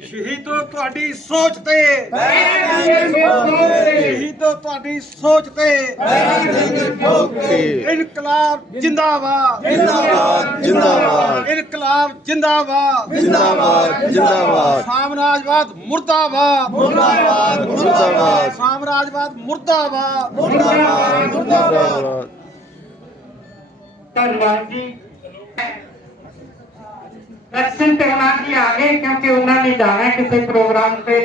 ਸ਼ਹੀਦੋ ਤੁਹਾਡੀ ਸੋਚ ਤੇ। ਸ਼ਹੀਦੋ ਤੁਹਾਡੀ ਸੋਚ ਤੇ। ਇਨਕਲਾਬ ਜਿੰਦਾਬਾਦ। ਜਿੰਦਾਬਾਦ ਜਿੰਦਾਬਾਦ ਇਨਕਲਾਬ ਜਿੰਦਾਬਾਦ। ਜਿੰਦਾਬਾਦ ਜਿੰਦਾਬਾਦ ਸਾਮਰਾਜਵਾਦ ਮੁਰਦਾਬਾਦ। ਮੁਰਦਾਬਾਦ ਮੁਰਦਾਬਾਦ ਸਾਮਰਾਜਵਾਦ ਮੁਰਦਾਬਾਦ ਮੁਰਦਾਬਾਦ ਮੁਰਦਾਬਾਦ। ਧੰਨਵਾਦ ਜੀ। ਦਰਸ਼ਨ ਕਰਨਾ ਜੀ ਆ ਗਏ ਕਿਉਂਕਿ ਉਹਨਾਂ ਨੇ ਜਾਣਾ ਹੈ ਕਿਸੇ ਪ੍ਰੋਗਰਾਮ ਤੇ।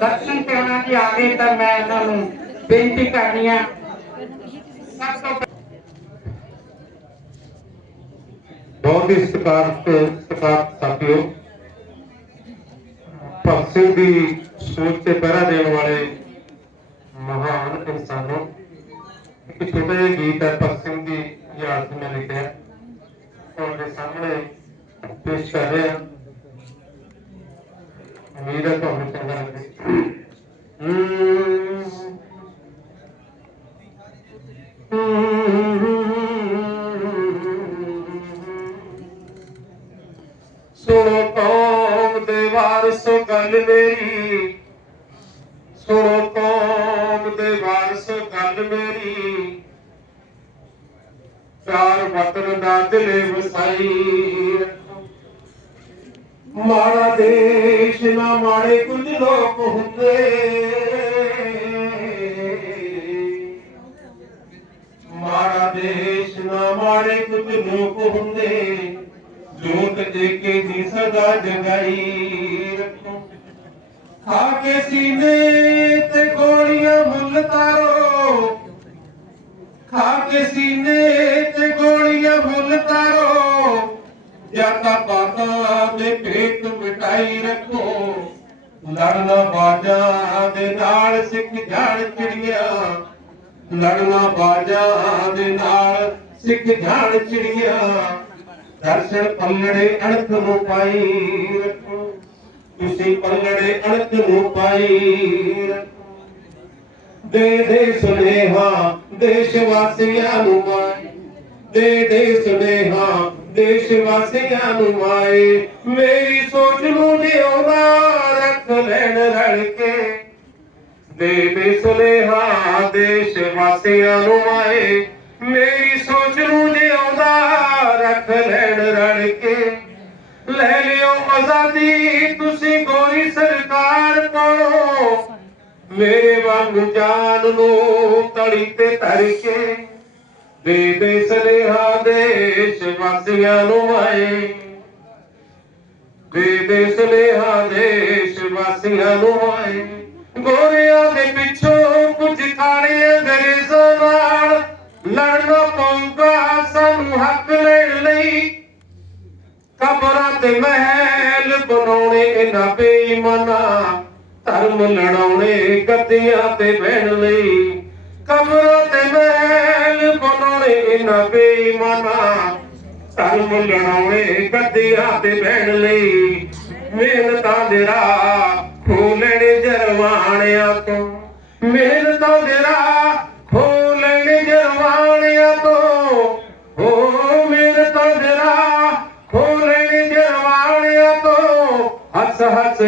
ਦਰਸ਼ਨ ਕਰਨਾ ਜੀ ਆ ਗਏ ਤਾਂ ਮੈਂ ਇਹਨਾਂ ਨੂੰ ਬੇਨਤੀ ਕਰਨੀ ਆ। ਸਭ ਤੋਂ ਬਹੁਤ ਹੀ ਭਗਤ ਸਿੰਘ ਦੀ ਸੋਚ ਤੇ ਪਹਿਰਾ ਦੇਣ ਵਾਲੇ ਮਹਾਨ ਇਨਸਾਨੋ, ਇੱਕ ਛੋਟਾ ਜਿਹਾ ਗੀਤ ਹੈ ਭਗਤ ਸਿੰਘ ਦੀ ਯਾਦ ਵਿੱਚ ਮੈਂ ਲਿਖਿਆ। ਤੁਹਾਡੇ ਸਾਹਮਣੇ ਪੇਸ਼ ਕਰ ਰਿਹਾ ਉਮੀਦ ਜੋਤ ਦੇ ਕੇ ਸਦਾ ਜਗਾਈ ਰੱਖੋ। ਖਾ ਕੇ ਸੀਨੇ ਤੇ ਗੋਲੀਆਂ ਮੁੱਲ ਤਾਰੋ। ਖਾ ਕੇ ਸੀਨੇ ਤੇ ਗੋਲੀਆਂ ਮੁੱਲ ਤਾਰੋ। ਜਾਤਾ ਪਾਤਾ ਦੇ ਭੇਤ ਮਿਟਾਈ ਰੱਖੋ। ਲੜਨਾ ਬਾਜਾਂ ਦੇ ਨਾਲ ਸਿੱਖ ਜਾਣ ਚਿੜੀਆਂ। ਲੜਨਾ ਬਾਜਾਂ ਦੇ ਨਾਲ ਸਿੱਖ ਜਾਣ ਚਿੜੀਆਂ। ਦਰਸ਼ਨ ਪੱਲੜੇ ਅਣਖ ਨੂੰ ਪਾਈ ਤੁਸੀਂ ਪੱਲੜੇ ਅਣਖ ਨੂੰ ਪਾਈ ਦੇ ਦੇ ਸੁਨੇਹਾ ਦੇਸ਼ ਵਾਸੀਆਂ ਨੂੰ ਮਾਏ। ਦੇ ਦੇ ਸੁਨੇਹਾ ਦੇਸ਼ ਵਾਸੀਆਂ ਨੂੰ ਮਾਏ। ਮੇਰੀ ਸੋਚ ਨੂੰ ਜਿਉਂਦਾ ਰੱਖ ਲੈਣ ਰਲ ਕੇ। ਦੇ ਦੇ ਸੁਨੇਹਾ ਦੇਸ਼ ਵਾਸੀਆਂ ਨੂੰ ਮਾਏ। ਮੇਰੀ ਸੋਚ ਨੂੰ ਜਿਉਂਦਾ ਰੱਖ ਲੈਣ ਰਲ ਕੇ ਲੈ ਲਿਓ ਆਜ਼ਾਦੀ ਤੁਸੀਂ ਗੋਰੀ ਸਰਕਾਰ ਕੋਲੋਂ ਮੇਰੇ ਵਾਂਗ ਜਾਨ ਨੂੰ ਤਲੀ ਤੇ ਧਰ ਕੇ ਦੇ ਦੇ ਸਨੇਹਾ ਦੇਸ਼ ਵਾਸੀਆਂ ਨੂੰ ਆਏ। ਦੇ ਦੇ ਸਨੇਹਾ ਦੇਸ਼ ਵਾਸੀਆਂ ਨੂੰ ਆਏ। ਗੋਰਿਆਂ ਦੇ ਪਿੱਛੋਂ ਕੁਝ ਕਾਲੇ ਅੰਗਰੇਜ਼ਾਂ ਨਾਲ ਲੜਨਾ ਪਊਗਾ, ਸਾਨੂੰ ਹੱਕ ਲੈਣ ਲਈ। ਕਬਰਾਂ ਤੇ ਮਹਿਲ ਬਣਾਉਣੇ ਇਹਨਾਂ ਬੇਈਮਾਨਾਂ ਧਰਮ ਲੜਾਉਣੇ ਗੱਦੀਆਂ ਤੇ ਬਹਿਣ ਲਈ। ਕਬਰਾਂ ਤੇ ਮਹਿਲ ਬਣਾਉਣੇ ਇਹਨਾਂ ਬੇਈਮਾਨਾਂ। ਧਰਮ ਲੜਾਉਣੇ ਗੱਦੀਆਂ ਤੇ ਬਹਿਣ ਲਈ। ਮਿਹਨਤਾਂ ਦੇ ਰਾਹ ਖੋਲਣੇ ਜਰਵਾਣਿਆਂ ਤੋਂ। ਮਿਹਨਤਾਂ ਦੇ ਰਾਹ ਖੋਲਣੇ ਜਰਵਾਣਿਆਂ ਤੋਂ। ਹੋ ਮਿਹਨਤਾਂ ਦੇ ਰਾਹ ਖੋਲਣੇ ਜਰਵਾਣਿਆਂ ਤੋਂ। ਹੱਸ ਹੱਸ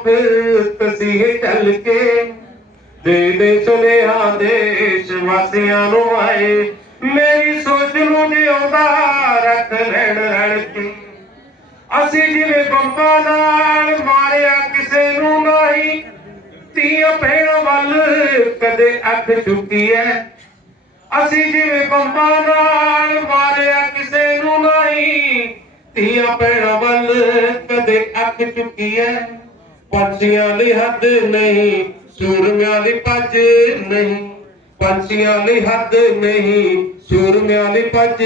ਫਿਰ ਤਸੀਹੇ ਚੱਲ ਕੇ। ਦੇ ਦੇ ਸੁਨੇਹਾ ਦੇਸ਼ ਵਾਸੀਆਂ ਨੂੰ ਆਏ। ਮੇਰੀ ਸੋਚ ਨੂੰ ਜਿਉਂਦਾ ਰੱਖ ਲੈਣ ਰਲ ਕੇ। ਅਸੀਂ ਜਿਵੇਂ ਬੰਬਾਂ ਨਾਲ ਮਾਰਿਆ ਕਿਸੇ ਨੂੰ ਨਹੀਂ, ਧੀਆਂ ਭੈਣਾਂ ਵੱਲ ਕਦੇ ਅੱਖ ਚੁੱਕੀ ਐ ਅਸੀਂ ਜਿਵੇਂ ਬੰਬਾਂ ਨਾਲ ਮਾਰਿਆ ਕਿਸੇ ਨੂੰ ਨਹੀਂ, ਧੀਆਂ ਭੈਣਾਂ ਵੱਲ ਕਦੇ ਅੱਖ ਚੁੱਕੀ ਐ ਪੰਛੀਆਂ ਲਈ ਹੱਦ ਨਹੀਂ, ਸੂਰਮਿਆਂ ਲਈ ਭੱਜ ਨਹੀਂ। ਪੰਛੀਆਂ ਲਈ ਹੱਦ ਨਹੀਂ, ਸੂਰਮਿਆਂ ਲਈ ਭੱਜ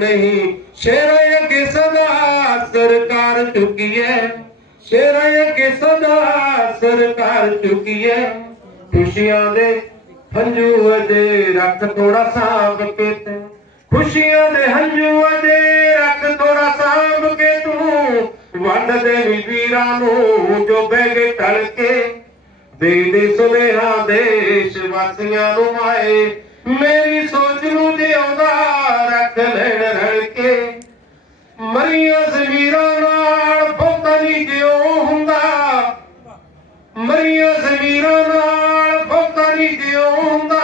ਨਹੀਂ। ਸ਼ੇਰਾਂ ਅੱਗੇ ਸਦਾ ਸਰਕਾਰ ਚੁੱਕੀ ਐ ਸ਼ੇਰਾਂ ਅੱਗੇ ਸਦਾ ਸਰਕਾਰ ਚੁੱਕੀ ਹੈ ਖੁਸ਼ੀਆਂ ਦੇ ਹੰਝੂ ਅਜੇ ਰੱਖ ਥੋੜਾ ਸਾਂਭ ਕੇ ਤੂੰ। ਖੁਸ਼ੀਆਂ ਦੇ ਹੰਝੂ ਅਜੇ ਰੱਖ ਥੋੜਾ ਸਾਂਭ ਕੇ ਤੂੰ। ਵੰਡਦੇ ਵੀ ਵੀਰਾਂ ਨੂੰ ਜੋ ਬੈਗੇ ਤੜਕੇ। ਦੇ ਦੇ ਸੁਨੇਹਾ ਦੇਸ਼ ਵਾਸੀਆਂ ਨੂੰ ਆਏ ਮੇਰੀ ਸੋਚ ਨੂੰ ਜਿਉਂਦਾ ਰੱਖ ਲੈਣ ਰੜਕੇ ਮਰੀਆਂ ਜ਼ਮੀਰਾਂ ਨਾਲ ਫੁੱਤ ਨਹੀਂ ਜਿਉ ਹੁੰਦਾ। ਮਰੀਆਂ ਜ਼ਮੀਰਾਂ ਨਾਲ ਫੁੱਤ ਨਹੀਂ ਜਿਉ ਹੁੰਦਾ।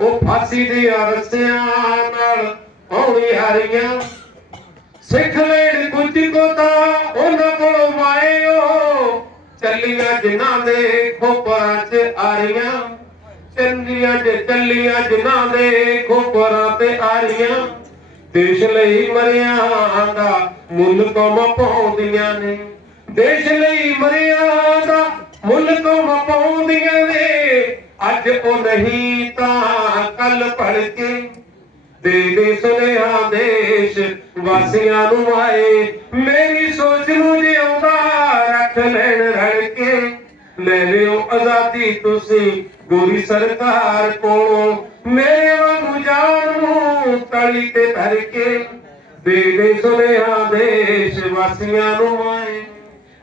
ਉਹ ਫਾਸੀ ਦੇ ਅਰਸਿਆਂ ਨਾਲ ਹੋਣੀ ਹਰੀਆਂ। ਸਿੱਖ ਲੈਣ ਕੁਝ ਕੋ ਤਾਂ ਉਹਨਾਂ ਕੋਲੋਂ ਮਾਇਓ। ਚੱਲੀਆਂ ਜਿਨ੍ਹਾਂ ਦੇ ਖੋਪਰਾਂ 'ਚ ਆਰੀਆਂ ਚੱਲੀਆਂ ਜੇ ਚੱਲੀਆਂ ਜਿਨ੍ਹਾਂ ਦੇ ਖੋਪਰਾਂ ਤੇ ਆਰੀਆਂ। ਦੇਸ਼ ਲਈ ਮਰਿਆਂ ਦਾ ਮੁੱਲ ਕੌਮ ਪਾਉਂਦੀਆਂ ਨੇ। ਦੇਸ਼ ਲਈ ਮਰਿਆਂ ਦਾ ਮੁੱਲ ਕੌਮ ਪਾਉਂਦੀਆਂ ਨੇ। ਅੱਜ ਉਹ ਨਹੀਂ ਤਾਂ ਕੱਲ ਭੜਕੇ। ਦੇ ਦੇ ਸੁਨੇਹਾ ਦੇਸ਼ ਵਾਸੀਆਂ ਨੂੰ ਆਏ ਮੇਰੀ ਸੋਚ ਨੂੰ ਜਿਉਂਦਾ ਰੱਖ ਲੈਣ ਰਲ ਕੇ ਲੈ ਲਿਓ ਆਜ਼ਾਦੀ ਤੁਸੀਂ ਗੋਰੀ ਸਰਕਾਰ ਕੋਲੋਂ ਮੇਰੇ ਵਾਂਗੂ ਜਾਨ ਨੂੰ ਤਲੀ ਤੇ ਧਰ ਕੇ ਦੇ ਦੇ ਸੁਨੇਹਾ ਦੇਸ਼ ਵਾਸੀਆਂ ਨੂੰ ਆਏ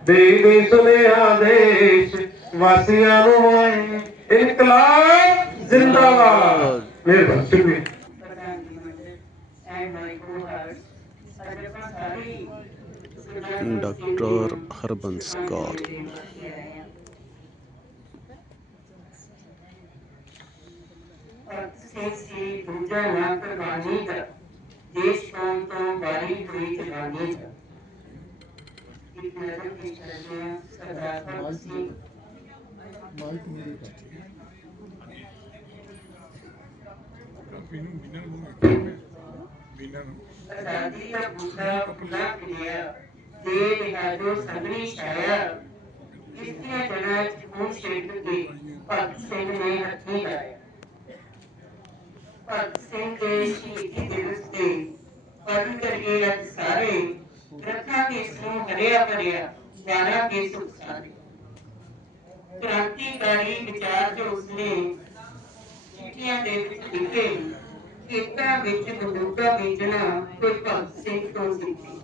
ਦੇ ਦੇ ਸੁਨੇਹਾ ਦੇਸ਼ ਵਾਸੀਆਂ ਨੂੰ ਆਏ ਇਨਕਲਾਬ ਜ਼ਿੰਦਾਬਾਦ ਮਿਹਰਬਾਨੀ ਸ਼ੁਕਰੀਆ ਪ੍ਰਧਾਨ ਜੀ ਮੰਡਲ ਐਂਡ ਮਾਈ ਕੋ-ਹਰਸ ਸਾਡੇ ਆਪਾਂ ਸਾਰੀ ਡਾਕਟਰ ਹਰਬੰਸ ਕੌਰ ਸੀ ਦੂਜਾ ਨਾ ਕੁਰਬਾਨੀ ਦਾ ਦੇਸ਼ ਕੌਮ ਤੋਂ ਬਾਰੀ ਹੋਈ ਜਵਾਨੀ ਦਾ ਇੱਕ ਨਜ਼ਰ ਦੀ ਚੜ੍ਹਦੇ ਸਰਦਾਰ ਭਗਤ ਸਿੰਘ ਆਜ਼ਾਦੀ ਦਾ ਬੂਟਾ ਫੁੱਲਾ ਖਿੜਿਆ ਦੇ ਰਿਹਾ ਜੋ ਸੰਗਣੀ ਛਾਇਆ ਇਸ ਦੀਆਂ ਜੜ੍ਹਾਂ 'ਚ ਖੂਨ ਛਿੜਕ ਕੇ ਭਗਤ ਸਿੰਘ ਨੇ ਹੱਥੀਂ ਲਾਇਆ ਭਗਤ ਸਿੰਘ ਦੇ ਸ਼ਹੀਦੀ ਦਿਵਸ ਤੇ ਪਰਨ ਕਰਕੇ ਅੱਜ ਸਾਰੇ ਰੱਖਾਂਗੇ ਇਸ ਨੂੰ ਹਰਿਆ ਭਰਿਆ ਜਾਣਾਂਗੇ ਸੁਖ ਸਾਰੇ ਕ੍ਰਾਂਤੀਕਾਰੀ ਵਿਚਾਰ ਜੋ ਉਸਨੇ ਚਿੱਠੀਆਂ ਦੇ ਵਿੱਚ ਲਿਖੇ ਖੇਤਾਂ ਵਿੱਚ ਬੰਦੂਕਾਂ ਵੇਚਣਾ ਕੋਈ ਭਗਤ ਸਿੰਘ ਤੋਂ ਸਿੱਖੀ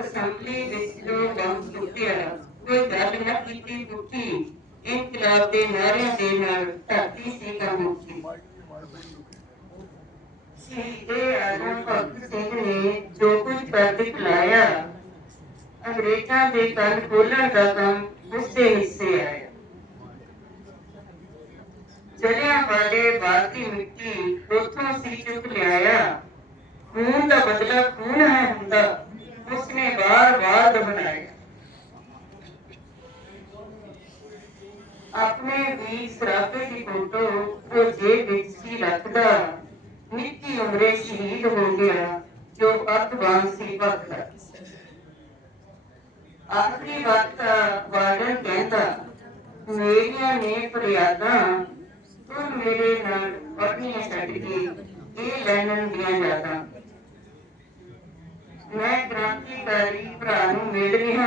ਅਸੈਂਬਲੀ ਵਿੱਚ ਜੋ ਬੰਦ ਚੁੱਕਿਆ ਕੋਈ ਗੱਲ ਨਾ ਕੀਤੀ ਪੁੱਠੀ ਇਨਕਲਾਬ ਦੇ ਨਾਰਿਆਂ ਦੇ ਨਾਲ ਧਰਤੀ ਸੀ ਕਾਮੁਖੀ ਸ਼ਹੀਦੇ ਆਜ਼ਮ ਭਗਤ ਸਿੰਘ ਨੇ ਜੋ ਕੁਝ ਕਰ ਦਿਖਲਾਇਆ ਅੰਗਰੇਜ਼ਾਂ ਦੇ ਕੰਨ ਖੋਲਣ ਦਾ ਕੰਮ ਉਸਦੇ ਹਿੱਸੇ ਆਇਆ ਜਲਿਆਂ ਵਾਲੇ ਬਾਗ ਦੀ ਮਿੱਟੀ ਉਥੋਂ ਸੀ ਚੁੱਕ ਲਿਆਇਆ ਖੂਨ ਦਾ ਬਦਲਾ ਖੂਨ ਹੈ ਹੁੰਦਾ ਉਸਨੇ ਵਾਰ-ਵਾਰ ਦਬਨਾਇਆ ਆਪਣੇ ਵੀਰ ਸਰਾਫੇ ਦੀ ਫੋਟੋ ਉਹ ਜੇਬ ਵਿੱਚ ਸੀ ਰੱਖਦਾ। ਨਿੱਕੀ ਉਮਰੇ ਸ਼ਹੀਦ ਹੋ ਗਿਆ, ਜੋ ਅਤਵਾਨ ਸੀ ਭਗਤਾ। ਆਖਰੀ ਵਕਤ ਵਾਰਡਨ ਕਹਿੰਦਾ, ਮੇਰੀਆਂ ਨੇ ਫਰਿਆਦਾਂ ਤੂੰ ਮੇਰੇ ਨਾਲ ਪੜ੍ਹਨੀਆਂ ਛੱਡ ਕੇ ਇਹ ਲੈਣਨ ਦੀਆਂ ਯਾਦਾਂ। ਮੈਂ ਕ੍ਰਾਂਤੀਕਾਰੀ ਭਰਾ ਨੂੰ ਮਿਲ ਰਿਹਾ।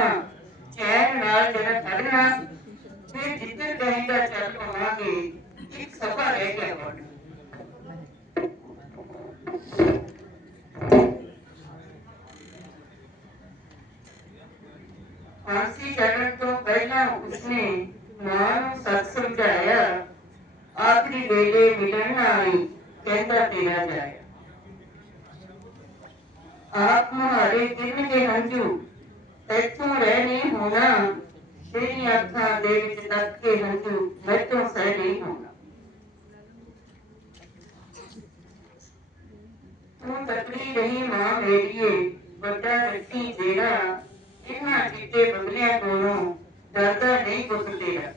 ਚੈਨ ਨਾਲ ਜਰਾ ਖੜਨਾ ਫਿਰ ਜਿੱਧਰ ਕਹੇਗਾ ਚੱਲ ਪਵਾਂਗੇ। ਇੱਕ ਸਫਾ ਰਹਿ ਗਿਆ ਵੜ ਫਾਂਸੀ ਚੜਨ ਤੋਂ ਪਹਿਲਾਂ ਉਸਨੇ ਮਾਂ ਨੂੰ ਸੱਚ ਸਮਝਾਇਆ, ਆਖਰੀ ਵੇਲੇ ਮਿਲਣ ਨਾ ਆਈ ਕਹਿੰਦਾ ਤੇਰਾ ਜਾਏ ਆਪ ਮੁਹਾਰੇ ਕਿਰਨ ਦੇ ਹੰਝੂ ਤੈਥੋਂ ਰਹਿ ਨਹੀਂ ਹੋਣਾ ਤੇਰੀਆਂ ਅੱਖਾਂ ਦੇ ਵਿੱਚ ਤੱਕ ਕੇ ਹੰਝੂ, ਮੈਥੋਂ ਸਹਿ ਨਹੀਂ ਹੋਣਾ। ਤੂੰ ਤਕੜੀ ਰਹੀ ਮਾਂ ਮੇਰੀਏ, ਵੱਡਾ ਰੱਖੀ ਜਿਹੜਾ ਇਹਨਾਂ ਚੀਤੇ ਬੰਗਲਿਆਂ ਕੋਲੋਂ ਡਰਦਾ ਨਹੀਂ ਪੁੱਤ ਤੇਰਾ।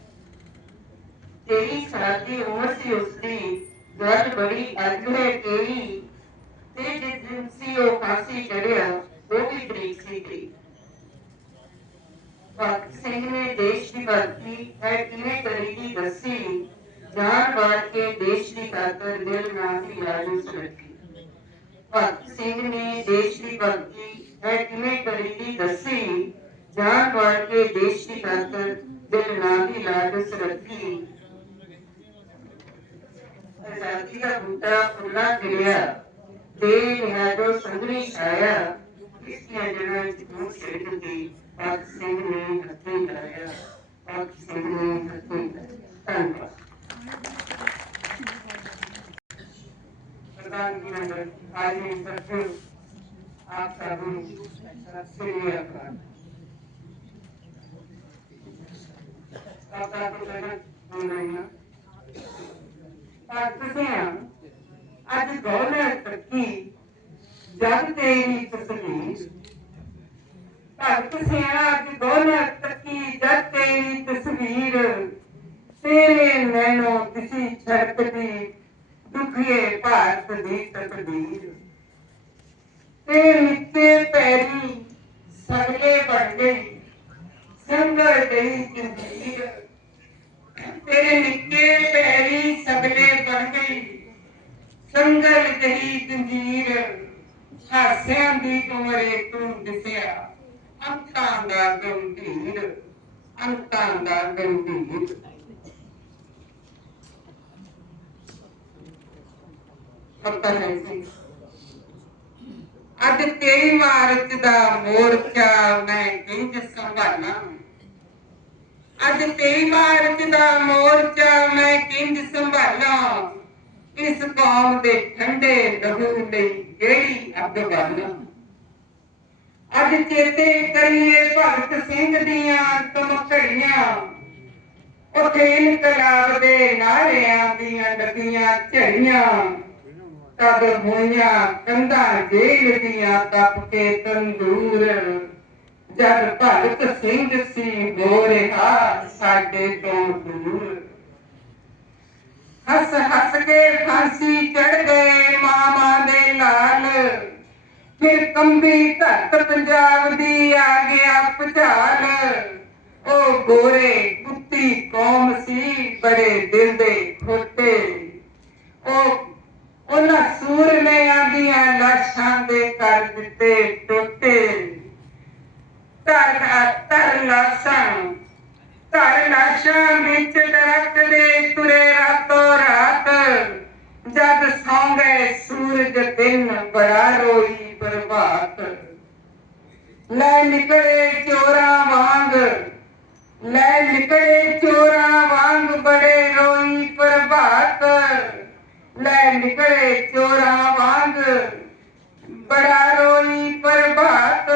ਤੇਰੀ ਸਾਡੀ ਉਮਰ ਸੀ ਉਸਦੀ, ਗੱਲ ਬੜੀ ਅੱਗ ਤੇਰੀ ਤੇ ਜਿਸ ਦਿਨ ਸੀ ਉਹ ਫਾਂਸੀ ਚੜਿਆ ਉਹ ਵੀ ਤਰੀਕ ਸੀ ਤੇਰੀ ਭਗਤ ਸਿੰਘ ਨੇ ਦੇਸ਼ ਦੀ ਭਗਤੀ ਹੈ ਕਿਵੇਂ ਕਰੀ ਦੀ ਦੱਸੀ ਜਾਨ ਵਾਰ ਕੇ ਦੇਸ਼ ਦੀ ਖਾਤਰ ਦਿਲ ਨਾ ਦੀ ਲਾਜੂ ਸੁਰੱਖੀ ਭਗਤ ਸਿੰਘ ਨੇ ਦੇਸ਼ ਦੀ ਭਗਤੀ ਹੈ ਕਿਵੇਂ ਕਰੀ ਦੀ ਦੱਸੀ ਜਾਨ ਵਾਰ ਕੇ ਦੇਸ਼ ਦੀ ਖਾਤਰ ਦਿਲ ਨਾ ਦੀ ਲਾਜੂ ਸੁਰੱਖੀ They had those somebody saya. Isnya jalan itu cerita di Pakistan ini hati saya. Pakistan ini hati saya. Tanpa. प्रधान की नजर आज इंटरव्यू आप सभी श्री अकाल आपका तो जगत होना ही ना आज किसे हैं आज गौर ਜਦ ਤੇਰੀ ਤਸਵੀਰ ਭਗਤ ਸਿਆ ਅੱਜ ਗੌਲਰ ਤੱਕੀ ਜਦ ਤੇਰੀ ਤਸਵੀਰ। ਤੇਰੇ ਨੈਣੋ ਕਿਸੇ ਛੜਕਦੀ ਦੁਖੀਏ ਭਾਰਤ ਦੀ ਤਕਦੀਰ। ਤੇ ਨਿੱਤੇ ਪੈਰੀ ਸਗਲੇ ਬਣ ਗਈ ਸੰਗਲ ਗਈ ਜ਼ਿੰਦਗੀ ਤੇਰੇ ਨਿੱਕੇ ਪੈਰੀ ਸਗਲੇ ਬਣ ਗਈ ਸੰਗਲ ਗਈ ਜੰਜੀਰ ਹਾਸਿਆਂ ਦੀ ਉਮਰੇ ਤੂੰ ਦਿਸਿਆ। ਅੰਤਾਂ ਦਾ ਗੰਭੀਰ, ਅੰਤਾਂ ਦਾ ਗੰਭੀਰ। ਪਤਾ ਹੈ ਸੀ ਅੱਜ 23 ਮਾਰਚ ਦਾ ਮੋਰਚਾ ਮੈਂ ਕਿੰਜ ਸੰਭਾਲਾਂ। ਅੱਜ 23 ਮਾਰਚ ਦਾ ਮੋਰਚਾ ਮੈਂ ਕਿੰਜ ਸੰਭਾਲਾਂ। ਇਸ ਕੌਮ ਦੇ ਠੰਡੇ ਲਹੂ ਲਈ ਕਿਹੜੀ ਅੱਗ ਬਾਲਾਂ ਅੱਜ ਚੇਤੇ ਕਰੀਏ ਭਗਤ ਸਿੰਘ ਦੀਆਂ ਤਮਕੜੀਆਂ ਉਥੇ ਇਨਕਲਾਬ ਦੇ ਨਾਰਿਆਂ ਦੀਆਂ ਲੱਗੀਆਂ ਝੜੀਆਂ। ਤਦ ਹੋਈਆਂ ਕੰਧਾਂ ਜੇਲ੍ਹ ਦੀਆਂ ਤਪ ਕੇ ਤੰਦੂਰ। ਜਦ ਭਗਤ ਸਿੰਘ ਸੀ ਹੋ ਰਿਹਾ ਸਾਡੇ ਤੋਂ ਦੂਰ। ਹੱਸ ਹੱਸ ਕੇ ਫਾਂਸੀ ਚੜ ਗਏ ਮਾਮਾ ਦੇ ਲਾਲ। ਫਿਰ ਕੰਬੀ ਧਰਤ ਪੰਜਾਬ ਦੀ ਆ ਗਿਆ ਭੁਚਾਲ। ਉਹ ਗੋਰੇ ਕੁੱਤੀ ਕੌਮ ਸੀ ਬੜੇ ਦਿਲ ਦੇ ਖੋਟੇ ਉਹ ਉਹਨਾਂ ਸੂਰਮਿਆਂ ਦੀਆਂ ਲਾਸ਼ਾਂ ਦੇ ਕਰ ਦਿੱਤੇ ਟੋਟੇ। ਧਰ ਧਰ ਲਾਸ਼ਾਂ ਧਰ ਲਾਸ਼ਾਂ ਵਿੱਚ ਦਰਖਤ ਦੇ ਤੁਰੇ ਰਾਤੋਂ ਰਾਤ ਜਦ ਸੌਂ ਗਏ ਸੂਰਜ ਦਿਨ ਬੜਾ ਰੋਈ ਪ੍ਰਭਾਤ ਲੈ ਨਿਕਲੇ ਚੋਰਾਂ ਵਾਂਗ, ਲੈ ਨਿਕਲੇ ਚੋਰਾਂ ਵਾਂਗ ਬੜੇ ਰੋਈ ਪ੍ਰਭਾਤ ਲੈ ਨਿਕਲੇ ਚੋਰਾਂ ਵਾਂਗ ਬੜਾ ਰੋਈ ਪ੍ਰਭਾਤ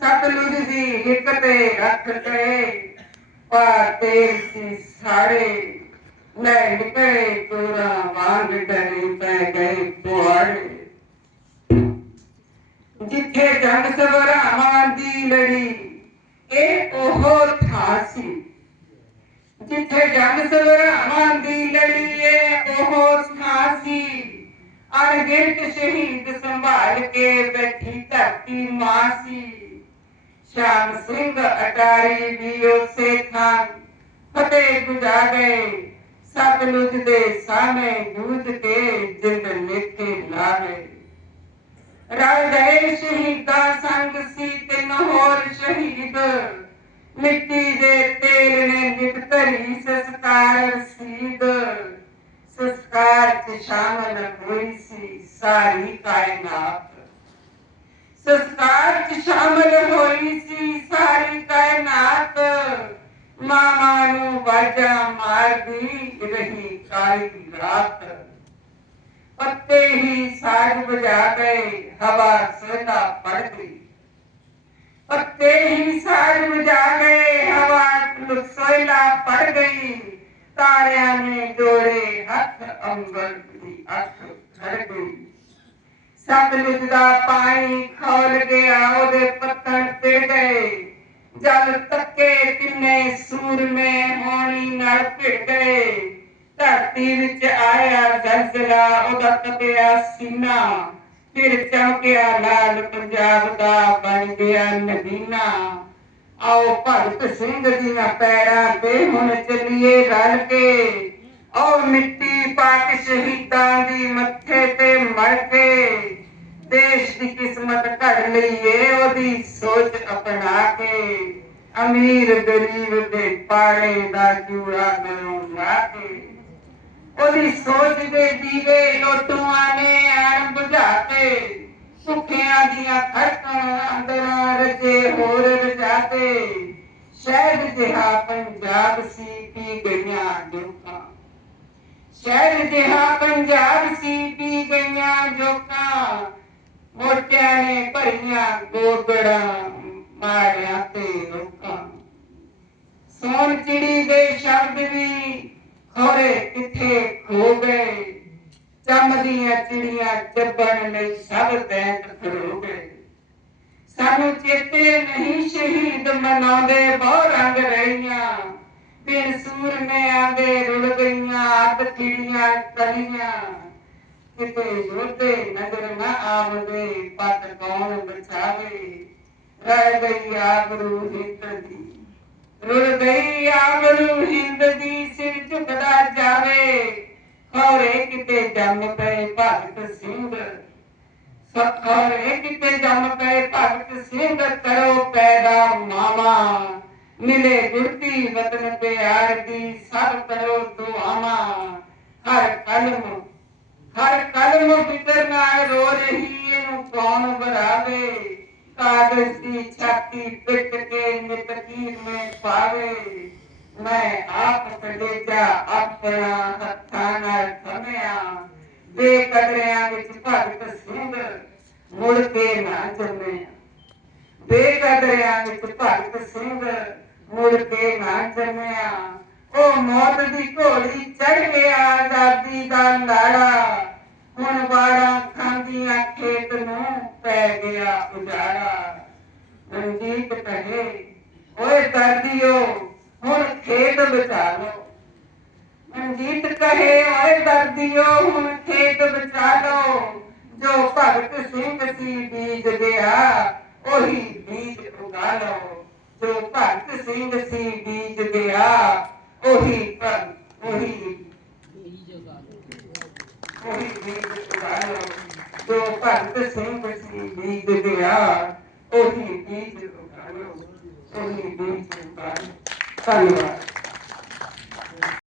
ਸਤਲੁਜ ਦੀ ਹਿੱਕ ਤੇ ਰੱਖ ਕੇ ਪਾਤੇ ਸੀ ਸਾੜੇ ਲੈ ਨਿਕਲੇ ਚੋਰਾਂ ਵਾਂਗ ਡਰੇ ਪੈ ਗਏ ਪੁਆੜੇ। ਜਿੱਥੇ ਜੰਗ ਸਵਰਾਵਾਂ ਦੀ ਲੜੀ, ਇਹ ਉਹ ਥਾਂ ਸੀ। ਜਿੱਥੇ ਜੰਗ ਸਵਰਾਵਾਂ ਦੀ ਲੜੀ ਏ ਉਹ ਥਾਂ ਸੀ। ਅਣਗਿਣਤ ਸ਼ਹੀਦ ਸੰਭਾਲ ਕੇ ਬੈਠੀ ਧਰਤੀ ਮਾਂ ਸੀ। ਸ਼ਾਮ ਸਿੰਘ ਅਟਾਰੀ ਵੀ ਉਸੇ ਥਾਂ ਫਤਿਹ ਗੁਜਾ ਗਏ ਸਤਲੁਜ ਦੇ ਸਾਹਮਣੇ ਜੂਝ ਕੇ ਜਿੰਦ ਲੇਖੇ ਲਾ ਗਏ ਰਲ ਸ਼ਹੀਦਾਂ ਸੰਗ ਸੀ ਤਿੰਨ ਹੋਰ ਸ਼ਹੀਦ, ਮਿੱਟੀ ਦੇ ਤੇਲ ਨੇ ਨਿਤ ਧਰੀ ਸੰਸਕਾਰ ਰਸੀਦ। ਸੰਸਕਾਰ ਚ ਸ਼ਾਮਲ ਹੋਈ ਸੀ ਸਾਰੀ ਕਾਇਨਾਤ। ਸੰਸਕਾਰ ਚ ਸ਼ਾਮਲ ਹੋਈ ਸੀ ਸਾਰੀ ਕਾਇਨਾਤ। ਮਾਮਾ ਨੂੰ ਵਾਜਾ ਮਾਰਦੀ ਰਹੀ ਕਾਲੀ ਰਾਤ। ਪੱਤੇ ਹੀ ਸਾਜ ਬਜਾ ਗਏ, ਹਵਾ ਸੋਨਾ ਪੜ ਗਈ ਪੱਤੇ ਹੀ ਸਾਜ ਬਜਾ ਗਏ, ਹਵਾ ਸੋਇਲਾ ਪੜ ਗਈ। ਤਾਰਿਆਂ ਨੇ ਜੋੜੇ ਹੱਥ ਅੰਗਲ ਦੀ ਅੱਖ ਖੜ ਗਈ। ਸਤਲੁਜ ਦਾ ਪਾਣੀ ਖੋਲ ਗਿਆ ਉਹਦੇ ਪੱਤਣ ਪਿੜ ਗਏ। ਜਲ ਤੱਕੇ ਕਿੰਨੇ ਸੂਰਮੇ ਹੋਣੀ ਨਾਲ ਭਿੜ ਗਏ। ਧਰਤੀ ਵਿੱਚ ਆਇਆ ਜ਼ਲਜ਼ਲਾ, ਉਹਦਾ ਤਪਿਆ ਸੀਨਾ। ਫਿਰ ਚਮਕਿਆ ਲਾਲ ਪੰਜਾਬ ਦਾ ਬਣ ਗਿਆ ਨਦੀਨਾ। ਆਓ ਭਗਤ ਸਿੰਘ ਦੀਆਂ ਪੈਰਾਂ ਤੇ ਹੁਣ ਚੱਲੀਏ ਰਲ ਕੇ। ਆਓ ਮਿੱਟੀ ਪਾ ਕੇ ਸ਼ਹੀਦਾਂ ਦੀ ਮੱਥੇ ਤੇ ਮਰ ਕੇ ਦੇਸ਼ ਦੀ ਕਿਸਮਤ ਘੜ ਲਈਏ, ਉਹਦੀ ਸੋਚ ਅਪਣਾ ਕੇ ਅਮੀਰ ਗਰੀਬ ਦੇ ਪਾੜੇ ਦਾ ਜੂੜਾ ਗਲੋਂ ਲਾ ਕੇ। ਉਹਦੀ ਸੋਚ ਦੇ ਦੀਵੇ ਲੋਟੂਆਂ ਨੇ ਐਨ ਬੁਝਾਤੇ ਸੁੱਖਿਆਂ ਦੀਆਂ ਖੜਕਾਂ ਅੰਦਰਾਂ ਰਜੇ ਹੋਰ ਰਜਾਤੇ ਸ਼ਹਿਦ ਜਿਹਾ ਪੰਜਾਬ ਸੀ ਪੀ ਗਈਆਂ ਜੋਕਾਂ ਸ਼ਹਿਰ ਜਿਹਾ ਪੰਜਾਬ ਸੀ ਪੀ ਗਈਆਂ ਜੋਕਾਂ ਮੋਟਿਆਂ ਨੇ ਭਰੀਆਂ ਗੋਗੜਾਂ ਮਾਰਿਆ ਤੇ ਲੋਕਾਂ। ਸੋਨ ਚਿੜੀ ਦੇ ਸ਼ਬਦ ਵੀ ਖੋਰੇ ਕਿੱਥੇ ਖੋ ਗਏ। ਚਮਦੀਆਂ ਚਿੜੀਆਂ ਚੱਬਣ ਲਈ ਸਭ ਬੈਂਕ ਖੜੋ ਗਏ। ਸਾਨੂੰ ਚੇਤੇ ਨਹੀਂ ਸ਼ਹੀਦ ਮਨਾਉਂਦੇ ਬਹੁ ਰੰਗ ਰਹੀਆਂ। ਬਿਨ ਸੂਰ ਨੇ ਆਂਦੇ ਰੁੜ ਗਈਆਂ ਅੱਧ ਚਿੜੀਆਂ ਕਲੀਆਂ ਕਿਤੇ ਯੋਧੇ ਨਜ਼ਰ ਨਾ ਆਵਦੇ, ਪੱਤ ਕੌਣ ਬਚਾਵੇ ਰਹਿ ਗਈ ਆਬਰੂ ਹਿੰਦ ਦੀ। ਰੁੜ ਗਈ ਆਬਰੂ ਹਿੰਦ ਦੀ, ਸਿਰ ਝੁਕਦਾ ਜਾਵੇ। ਖੌਰੇ ਕਿਤੇ ਜੰਮ ਪਏ ਭਗਤ ਸਿੰਘ। ਸਖਰੇ ਕਿਤੇ ਜੰਮ ਪਏ ਭਗਤ ਸਿੰਘ, ਕਰੋ ਪੈਦਾ ਮਾਮਾ ਮਿਲੇ ਗੁਰਤੀ ਵਤਨ ਪਿਆਰ ਦੀ ਸਭ ਕਰੋ ਦੁਆਵਾਂ ਹਰ ਕਲਮ ਹਰ ਕਲਮ ਫਿਕਰ ਨਾਲ ਰੋ ਰਹੀ, ਇਹਨੂੰ ਕੌਣ ਬਰਾਵੇ? ਕਾਗਜ਼ ਦੀ ਛਾਤੀ ਪਿੱਟ ਕੇ ਨਿਤਕੀਰ ਮੈਂ ਪਾਵੇ। ਮੈਂ ਆਪ ਕਲੇਜਾ ਆਪਣਾ ਹੱਥਾਂ ਨਾਲ ਥਮਿਆ। ਬੇਕਦਰਿਆਂ ਵਿੱਚ ਭਗਤ ਸਿੰਘ ਮੁੜ ਕੇ ਨਾ ਜੰਮਿਆ। ਬੇਕਦਰਿਆਂ ਵਿੱਚ ਭਗਤ ਸਿੰਘ ਮੁੜ ਕੇ ਨਾ ਜੰਮਿਆ। ਉਹ ਮੌਤ ਦੀ ਘੋੜੀ ਚੜ ਗਿਆ ਆਜ਼ਾਦੀ ਦਾ ਲਾੜਾ ਹੁਣ ਵਾੜਾ ਖਾਂਦੀਆਂ ਖੇਤ ਨੂੰ ਪੈ ਗਿਆ ਉਜਾੜਾ। ਰਣਜੀਤ ਕਹੇ, ਓਏ ਦਰਦੀਓ ਹੁਣ ਖੇਤ ਬਚਾ ਲਓ। ਮਨਜੀਤ ਕਹੇ, ਓਏ ਦਰਦੀਓ ਹੁਣ ਖੇਤ ਬਚਾ ਲਓ। ਜੋ ਭਗਤ ਸਿੰਘ ਸੀ ਬੀਜ ਗਿਆ, ਉਹੀ ਬੀਜ ਉਗਾ ਲਓ। ਜੋ ਭਗਤ ਸਿੰਘ ਸੀ ਬੀਜ ਗਿਆ, ਉਹੀ ਪਰ ਉਹੀ ਉਹੀ ਬੀਜ ਉਗਾ ਜੋ ਭਗਤ ਸਿੰਘ ਸੀ ਬੀਜ ਗਿਆ, ਉਹੀ ਬੀਜ ਉਗਾ ਉਹੀ ਬੀਜ ਉਗਾ ਧੰਨਵਾਦ।